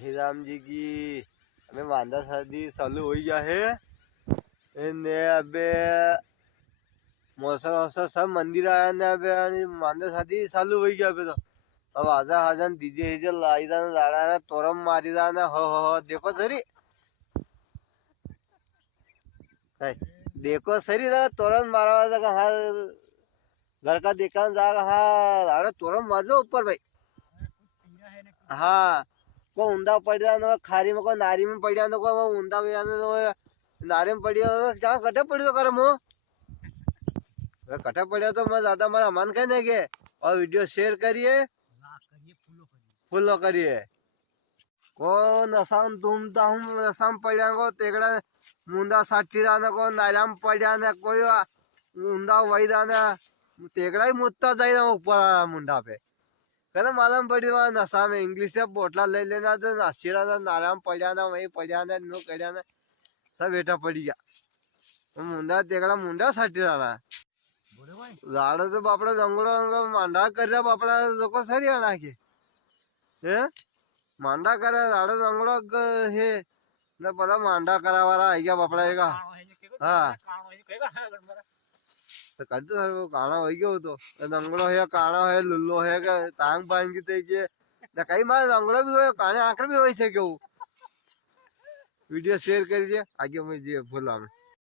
हे राम जी की अबे मांदा शादी चालू हो गया है ने अबे मौसम वौसम सब मंदिर आया ने अबे आणि मांदा शादी चालू हो गया अबे तो अब आजा आजन डीजे हिजे लाईदा ना लाड़ा ना तोरम मारीदा ना हो देखो सरी देखो सरी ना तोरम मारवा जा कहा घर का देखा जा कहा लाड़ा तोरम मार लो ऊपर भाई हाँ को ऊंधा पड़ जाना खारी में को नारी में पड़ जाना को ऊंधा भी जाना तो नारी में पड़ जाना क्या कटे पड़ दो कर मो कटा पड़ा तो मैं ज्यादा हमारा मन कहने के और वीडियो शेयर करिए फॉलो करिए कौन असाम तुम ताहूं असाम पड़ा को तेगड़ा मुंडा साठी राना को नाराम पड़ा ना कोई ऊंधा वही दाना तेगड़ा ही मुत्ता जाए ऊपर मुंडा पे कहना मालूम पड़ी वहां नशा में इंग्लिश से बोटला ले लेना तो नाश्तीरा ना नाराम पड़ा ना वही पड़ा ना नो कड़ा ना सब बेटा पड़ी गया मुंडा तेगड़ा मुंडा साठी राना झाड तो बापडा जंगल मांडा कर बापडा लोक सरी आणा की हे मांडा करा झाड जंगल हे न पला मांडा करावाला है क्या बापडा है का हाँ तो करते सर वो काना हो गया तो जंगलो है काना है लुल्लो है का टांग बांध के जे न कई मार जंगलो भी हो काने आंकड़ भी हो से क्यों वीडियो शेयर कर दिए आगे मुझे बोला में